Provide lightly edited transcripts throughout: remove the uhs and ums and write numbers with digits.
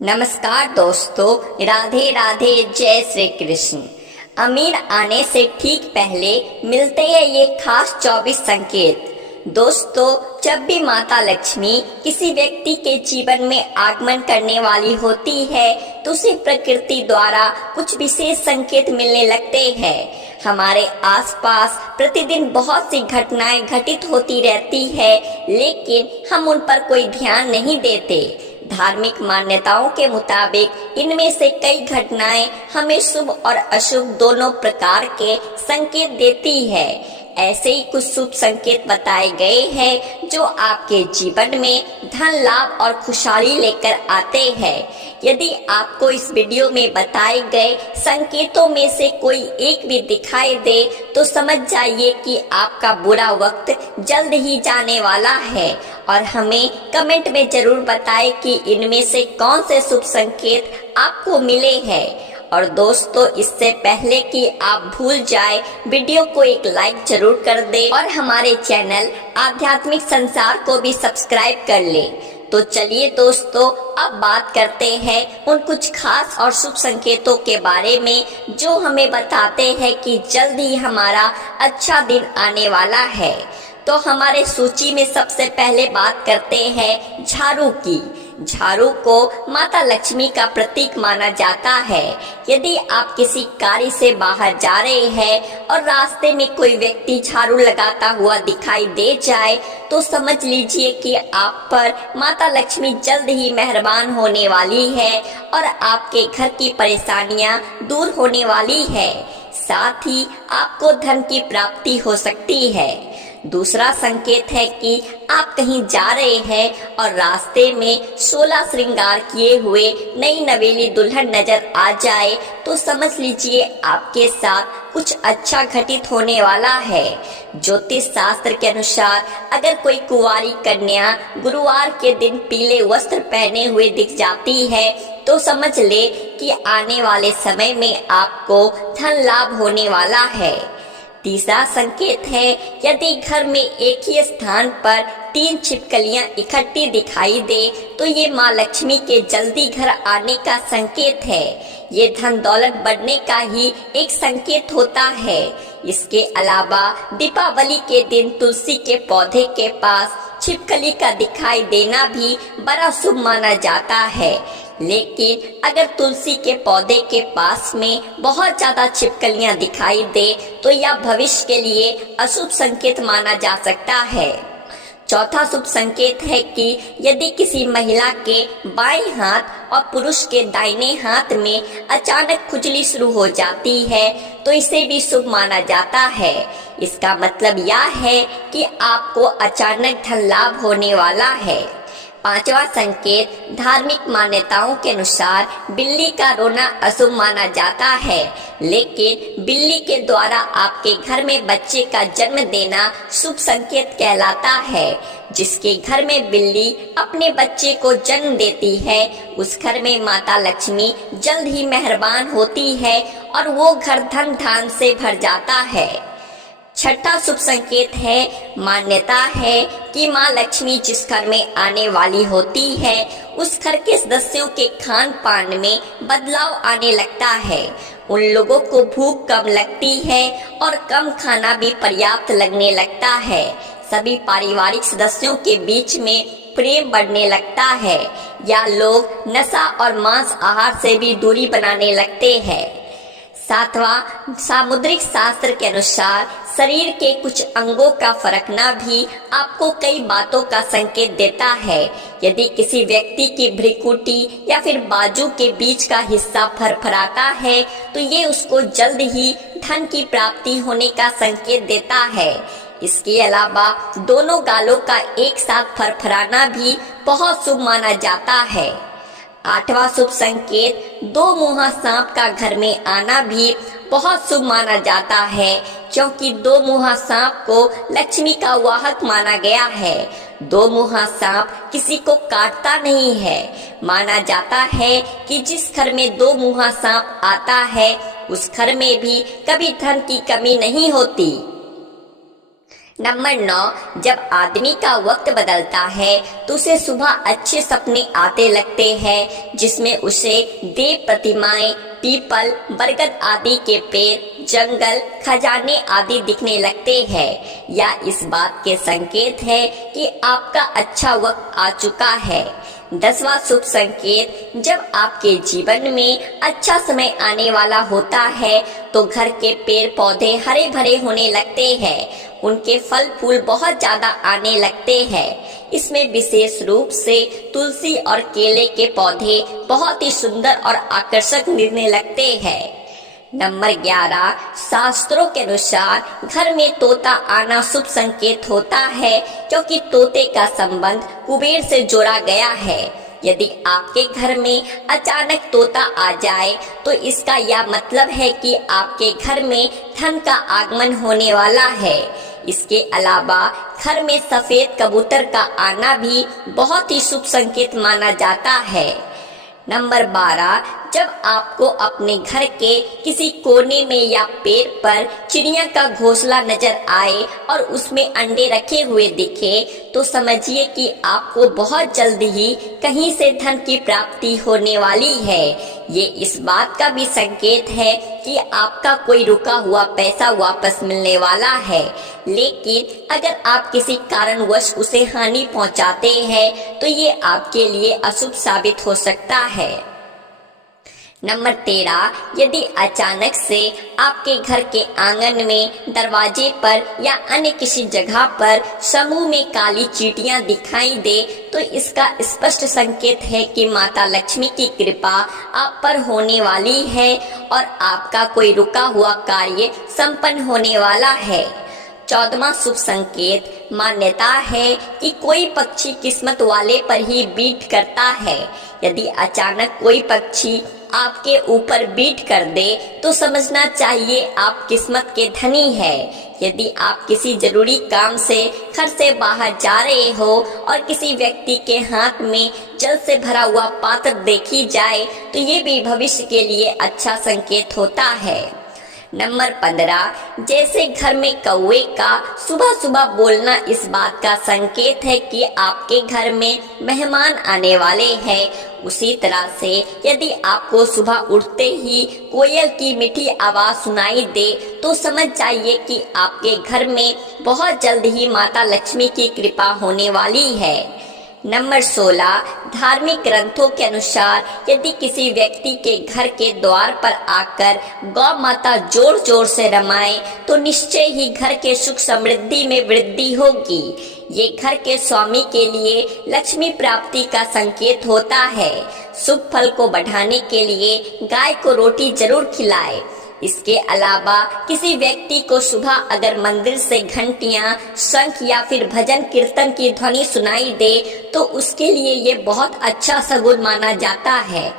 नमस्कार दोस्तों, राधे राधे, जय श्री कृष्ण। अमीर आने से ठीक पहले मिलते हैं ये खास 24 संकेत। दोस्तों, जब भी माता लक्ष्मी किसी व्यक्ति के जीवन में आगमन करने वाली होती है तो उसे प्रकृति द्वारा कुछ विशेष संकेत मिलने लगते हैं। हमारे आसपास प्रतिदिन बहुत सी घटनाएं घटित होती रहती है, लेकिन हम उन पर कोई ध्यान नहीं देते। धार्मिक मान्यताओं के मुताबिक इनमें से कई घटनाएं हमें शुभ और अशुभ दोनों प्रकार के संकेत देती है। ऐसे ही कुछ शुभ संकेत बताए गए हैं जो आपके जीवन में धन लाभ और खुशहाली लेकर आते हैं। यदि आपको इस वीडियो में बताए गए संकेतों में से कोई एक भी दिखाई दे तो समझ जाइए कि आपका बुरा वक्त जल्द ही जाने वाला है, और हमें कमेंट में जरूर बताएं कि इनमें से कौन से शुभ संकेत आपको मिले हैं। और दोस्तों, इससे पहले कि आप भूल जाए, वीडियो को एक लाइक जरूर कर दें और हमारे चैनल आध्यात्मिक संसार को भी सब्सक्राइब कर लें। तो चलिए दोस्तों, अब बात करते हैं उन कुछ खास और शुभ संकेतों के बारे में जो हमें बताते हैं कि जल्द ही हमारा अच्छा दिन आने वाला है। तो हमारे सूची में सबसे पहले बात करते हैं झाड़ू की। झाड़ू को माता लक्ष्मी का प्रतीक माना जाता है। यदि आप किसी कार्य से बाहर जा रहे हैं और रास्ते में कोई व्यक्ति झाड़ू लगाता हुआ दिखाई दे जाए तो समझ लीजिए कि आप पर माता लक्ष्मी जल्द ही मेहरबान होने वाली है और आपके घर की परेशानियां दूर होने वाली है। साथ ही आपको धन की प्राप्ति हो सकती है। दूसरा संकेत है कि आप कहीं जा रहे हैं और रास्ते में 16 श्रृंगार किए हुए नई नवेली दुल्हन नजर आ जाए तो समझ लीजिए आपके साथ कुछ अच्छा घटित होने वाला है। ज्योतिष शास्त्र के अनुसार अगर कोई कुंवारी कन्या गुरुवार के दिन पीले वस्त्र पहने हुए दिख जाती है तो समझ ले कि आने वाले समय में आपको धन लाभ होने वाला है। तीसरा संकेत है, यदि घर में एक ही स्थान पर 3 छिपकलियां इकट्ठी दिखाई दे तो ये माँ लक्ष्मी के जल्दी घर आने का संकेत है। ये धन दौलत बढ़ने का ही एक संकेत होता है। इसके अलावा दीपावली के दिन तुलसी के पौधे के पास छिपकली का दिखाई देना भी बड़ा शुभ माना जाता है। लेकिन अगर तुलसी के पौधे के पास में बहुत ज्यादा छिपकलियां दिखाई दे तो यह भविष्य के लिए अशुभ संकेत माना जा सकता है। चौथा शुभ संकेत है कि यदि किसी महिला के बाएं हाथ और पुरुष के दाहिने हाथ में अचानक खुजली शुरू हो जाती है तो इसे भी शुभ माना जाता है। इसका मतलब यह है कि आपको अचानक धन लाभ होने वाला है। पांचवा संकेत, धार्मिक मान्यताओं के अनुसार बिल्ली का रोना अशुभ माना जाता है, लेकिन बिल्ली के द्वारा आपके घर में बच्चे का जन्म देना शुभ संकेत कहलाता है। जिसके घर में बिल्ली अपने बच्चे को जन्म देती है उस घर में माता लक्ष्मी जल्द ही मेहरबान होती है और वो घर धन धान से भर जाता है। छठा शुभ संकेत है, मान्यता है कि माँ लक्ष्मी जिस घर में आने वाली होती है उस घर के सदस्यों के खान पान में बदलाव आने लगता है। उन लोगों को भूख कम लगती है और कम खाना भी पर्याप्त लगने लगता है। सभी पारिवारिक सदस्यों के बीच में प्रेम बढ़ने लगता है या लोग नशा और मांस आहार से भी दूरी बनाने लगते हैं। सातवां, सामुद्रिक शास्त्र के अनुसार शरीर के कुछ अंगों का फरकना भी आपको कई बातों का संकेत देता है। यदि किसी व्यक्ति की भ्रिकुटी या फिर बाजू के बीच का हिस्सा फरफराता है तो ये उसको जल्द ही धन की प्राप्ति होने का संकेत देता है। इसके अलावा दोनों गालों का एक साथ फरफराना भी बहुत शुभ माना जाता है। आठवां शुभ संकेत, 2 मुहा सांप का घर में आना भी बहुत शुभ माना जाता है, क्योंकि 2 मुहा सांप को लक्ष्मी का वाहक माना गया है। 2 मुहा सांप किसी को काटता नहीं है। माना जाता है कि जिस घर में 2 मुहा सांप आता है उस घर में भी कभी धन की कमी नहीं होती। नंबर 9, जब आदमी का वक्त बदलता है तो उसे सुबह अच्छे सपने आते लगते हैं, जिसमें उसे देव प्रतिमाएं, पीपल, बरगद आदि के पेड़, जंगल, खजाने आदि दिखने लगते हैं। या इस बात के संकेत है कि आपका अच्छा वक्त आ चुका है। 10वां शुभ संकेत, जब आपके जीवन में अच्छा समय आने वाला होता है तो घर के पेड़ पौधे हरे भरे होने लगते हैं, उनके फल फूल बहुत ज्यादा आने लगते हैं। इसमें विशेष रूप से तुलसी और केले के पौधे बहुत ही सुंदर और आकर्षक दिखने लगते हैं। नंबर 11, शास्त्रों के अनुसार घर में तोता आना शुभ संकेत होता है, क्योंकि तोते का संबंध कुबेर से जोड़ा गया है। यदि आपके घर में अचानक तोता आ जाए तो इसका यह मतलब है कि आपके घर में धन का आगमन होने वाला है। इसके अलावा घर में सफेद कबूतर का आना भी बहुत ही शुभ संकेत माना जाता है। नंबर 12, जब आपको अपने घर के किसी कोने में या पेड़ पर चिड़िया का घोंसला नजर आए और उसमें अंडे रखे हुए दिखे तो समझिए कि आपको बहुत जल्द ही कहीं से धन की प्राप्ति होने वाली है। ये इस बात का भी संकेत है कि आपका कोई रुका हुआ पैसा वापस मिलने वाला है। लेकिन अगर आप किसी कारणवश उसे हानि पहुंचाते हैं तो ये आपके लिए अशुभ साबित हो सकता है। नंबर 13, यदि अचानक से आपके घर के आंगन में, दरवाजे पर या अन्य किसी जगह पर समूह में काली चींटियां दिखाई दे तो इसका स्पष्ट संकेत है कि माता लक्ष्मी की कृपा आप पर होने वाली है और आपका कोई रुका हुआ कार्य संपन्न होने वाला है। 14वां शुभ संकेत, मान्यता है कि कोई पक्षी किस्मत वाले पर ही बीट करता है। यदि अचानक कोई पक्षी आपके ऊपर बीट कर दे तो समझना चाहिए आप किस्मत के धनी हैं। यदि आप किसी जरूरी काम से घर से बाहर जा रहे हो और किसी व्यक्ति के हाथ में जल से भरा हुआ पात्र देखी जाए तो ये भी भविष्य के लिए अच्छा संकेत होता है। नंबर 15, जैसे घर में कौवे का सुबह सुबह बोलना इस बात का संकेत है कि आपके घर में मेहमान आने वाले हैं, उसी तरह से यदि आपको सुबह उठते ही कोयल की मीठी आवाज सुनाई दे तो समझ जाइए कि आपके घर में बहुत जल्द ही माता लक्ष्मी की कृपा होने वाली है। नंबर 16, धार्मिक ग्रंथों के अनुसार यदि किसी व्यक्ति के घर के द्वार पर आकर गौ माता जोर जोर से रमाए तो निश्चय ही घर के सुख समृद्धि में वृद्धि होगी। ये घर के स्वामी के लिए लक्ष्मी प्राप्ति का संकेत होता है। शुभ फल को बढ़ाने के लिए गाय को रोटी जरूर खिलाए। इसके अलावा किसी व्यक्ति को सुबह अगर मंदिर से घंटियां, शंख या फिर भजन कीर्तन की ध्वनि सुनाई दे तो उसके लिए ये बहुत अच्छा सगुन माना जाता है।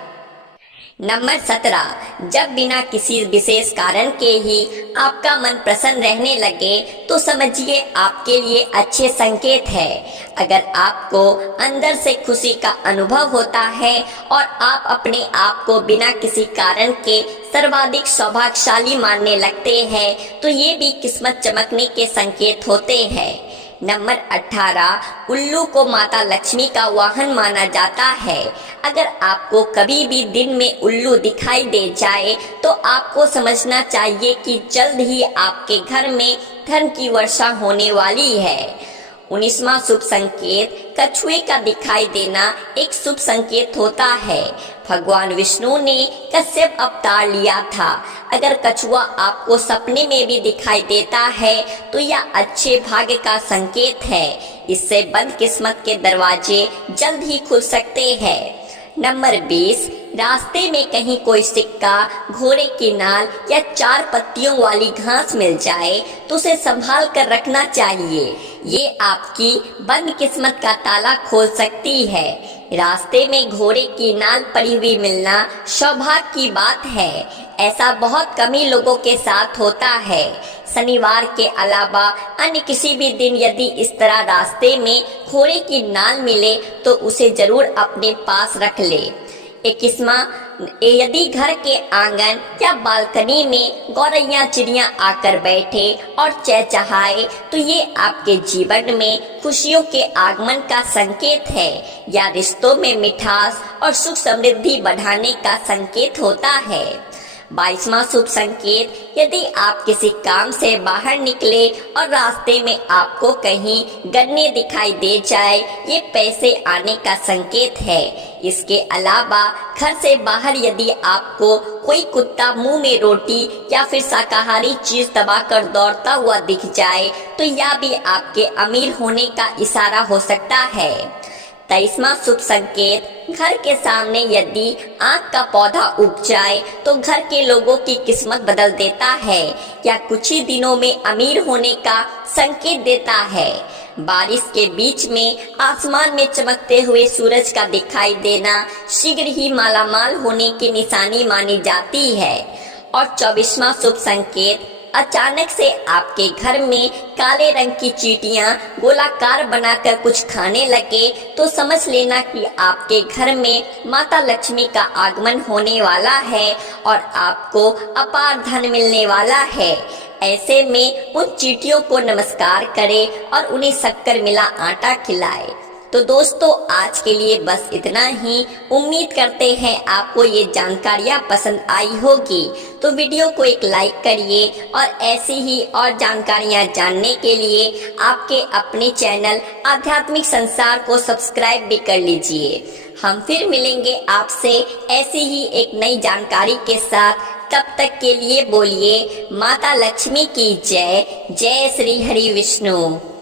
नंबर 17, जब बिना किसी विशेष कारण के ही आपका मन प्रसन्न रहने लगे तो समझिए आपके लिए अच्छे संकेत है। अगर आपको अंदर से खुशी का अनुभव होता है और आप अपने आप को बिना किसी कारण के सर्वाधिक सौभाग्यशाली मानने लगते हैं तो ये भी किस्मत चमकने के संकेत होते हैं। नंबर 18, उल्लू को माता लक्ष्मी का वाहन माना जाता है। अगर आपको कभी भी दिन में उल्लू दिखाई दे जाए तो आपको समझना चाहिए कि जल्द ही आपके घर में धन की वर्षा होने वाली है। 19वां शुभ संकेत, कछुए का दिखाई देना एक शुभ संकेत होता है। भगवान विष्णु ने कश्यप अवतार लिया था। अगर कछुआ आपको सपने में भी दिखाई देता है तो यह अच्छे भाग्य का संकेत है। इससे बंद किस्मत के दरवाजे जल्द ही खुल सकते हैं। नंबर 20, रास्ते में कहीं कोई सिक्का, घोड़े की नाल या 4 पत्तियों वाली घास मिल जाए तो उसे संभाल कर रखना चाहिए। ये आपकी बंद किस्मत का ताला खोल सकती है। रास्ते में घोड़े की नाल पड़ी हुई मिलना सौभाग्य की बात है। ऐसा बहुत कम ही लोगों के साथ होता है। शनिवार के अलावा अन्य किसी भी दिन यदि इस तरह रास्ते में घोड़े की नाल मिले तो उसे जरूर अपने पास रख ले। 21वां, यदि घर के आंगन या बालकनी में गौरैया चिड़िया आकर बैठे और चहचहाए तो ये आपके जीवन में खुशियों के आगमन का संकेत है या रिश्तों में मिठास और सुख समृद्धि बढ़ाने का संकेत होता है। 22वां शुभ संकेत, यदि आप किसी काम से बाहर निकले और रास्ते में आपको कहीं गन्ने दिखाई दे जाए, ये पैसे आने का संकेत है। इसके अलावा घर से बाहर यदि आपको कोई कुत्ता मुंह में रोटी या फिर शाकाहारी चीज दबाकर दौड़ता हुआ दिख जाए तो यह भी आपके अमीर होने का इशारा हो सकता है। 23वां शुभ संकेत, घर के सामने यदि आक का पौधा उग जाए तो घर के लोगों की किस्मत बदल देता है या कुछ ही दिनों में अमीर होने का संकेत देता है। बारिश के बीच में आसमान में चमकते हुए सूरज का दिखाई देना शीघ्र ही मालामाल होने की निशानी मानी जाती है। और 24वां शुभ संकेत, अचानक से आपके घर में काले रंग की चींटियां गोलाकार बनाकर कुछ खाने लगे तो समझ लेना कि आपके घर में माता लक्ष्मी का आगमन होने वाला है और आपको अपार धन मिलने वाला है। ऐसे में उन चींटियों को नमस्कार करें और उन्हें शक्कर मिला आटा खिलाए। तो दोस्तों, आज के लिए बस इतना ही। उम्मीद करते हैं आपको ये जानकारियाँ पसंद आई होगी। तो वीडियो को एक लाइक करिए और ऐसी ही और जानकारियाँ जानने के लिए आपके अपने चैनल आध्यात्मिक संसार को सब्सक्राइब भी कर लीजिए। हम फिर मिलेंगे आपसे ऐसी ही एक नई जानकारी के साथ। तब तक के लिए बोलिए माता लक्ष्मी की जय। जय श्री हरि विष्णु।